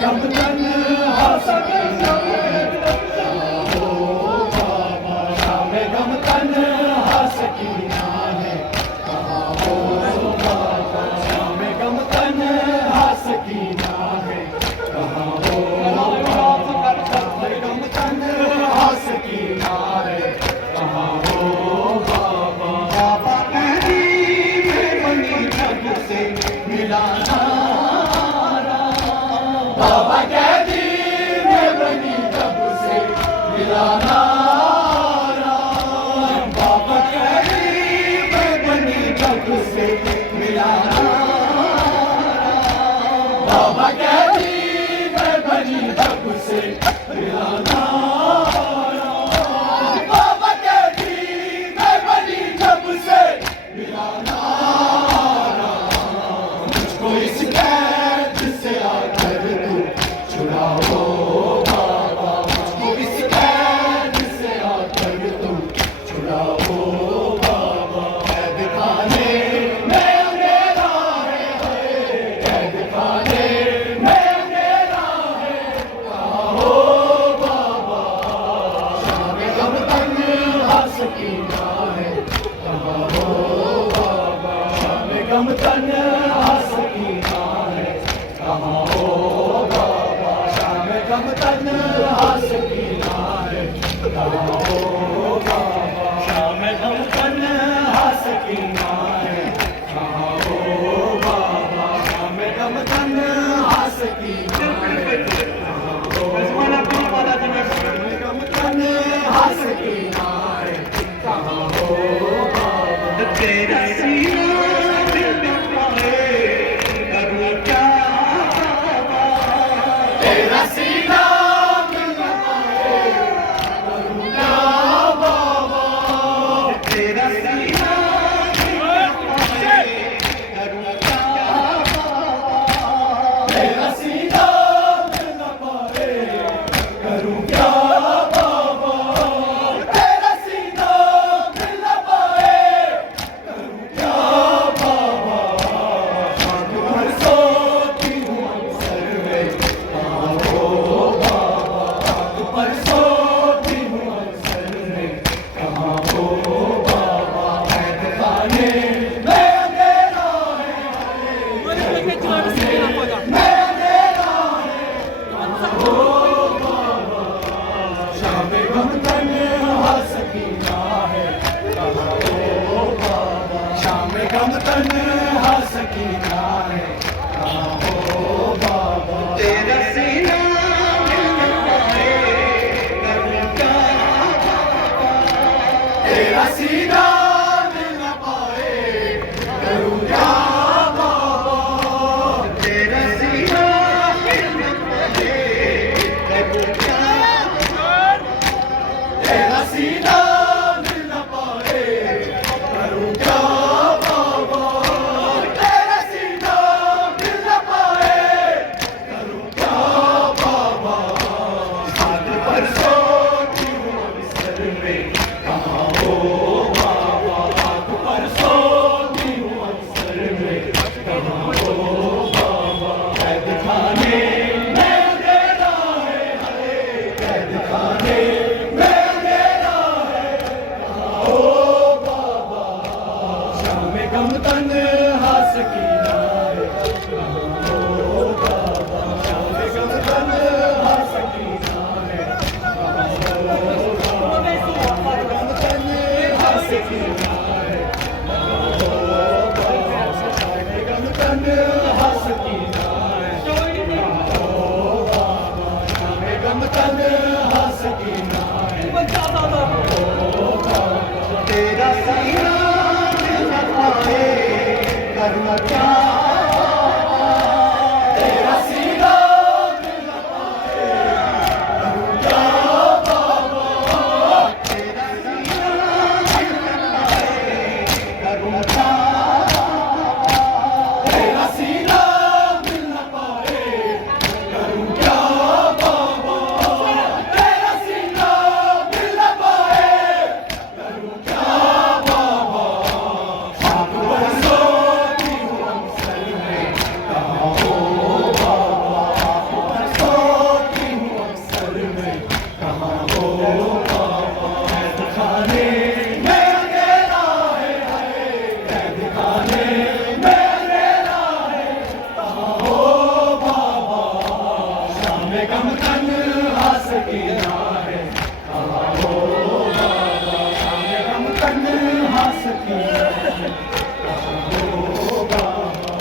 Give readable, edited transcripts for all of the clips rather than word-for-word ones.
गम तन्हा सकीना है, कहाँ हो बाबा। शाम गम तन्हा सकीना है, कहाँ हो बाबा। शाम गम तन्हा सकीना है, कहाँ हो बाबा। शाम गम तन्हा सकीना है, कहाँ हो बाबा। बाबा कहती मैं बनी जग से मिलाना, बाबा कहती मैं बनी जब से मिलाना, बाबा कहती मैं बनी जब से मिलाना, बाबा कहती मैं बनी जब से मिलाना, बाबा कहती मैं बनी जब से मिलाना। मुझको इस कैद से आकर तू छुड़ाओ बाबा, मुझको इस कैद से आकर तू छुड़ाओ बाबा। कैद खाने में अंधेरा है, कैद खाने में अंधेरा है, कहाँ हो बाबा। शाम गम तन्हा सकीना है, कहाँ हो बाबा। शाम गम तन्हा सकीना है, कहाँ हो बाबा। शाम गम तन्हा सकीना है, कहाँ हो बाबा। शाम गम तन्हा सकीना है, कहाँ हो बाबा। शाम गम तन्हा सकीना है, कहाँ हो बाबा। शाम गम तन्हा सकीना है, कहाँ हो बाबा। तेरा सीना दिल में पाए करूँ क्या बाबा, तेरा सीना दिल में पाए करूँ क्या बाबा, तेरा सीना दिल में पाए करूँ क्या बाबा, तेरा सीना दिल में पाए करूँ क्या बाबा, तेरा सीना दिल में पाए करूँ क्या बाबा। शाम भर सोती हूँ अक्सर में, कहाँ हो बाबा। शाम भर सोती हूँ अक्सर में, कहाँ हो बाबा। कैद खाने में अंधेरा है, कैद खाने में अंधेरा है, कहाँ हो बाबा। शाम गम तन्हा सकीना है, कहाँ हो बाबा। शाम गम तन्हा सकीना है, कहाँ हो बाबा। तेरा सीना दिल में पाए करूँ क्या बाबा, तेरा सीना दिल में पाए करूँ क्या बाबा,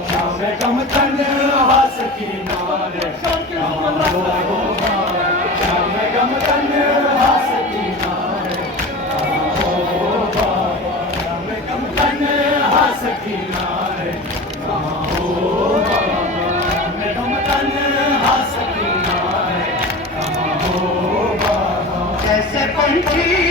शाम गम तन्हा सकीना रे शाम गम तन्हा सकीना रे शाम गम तन्हा सकीना रे शाम गम तन्हा सकीना रे जैसे पंछी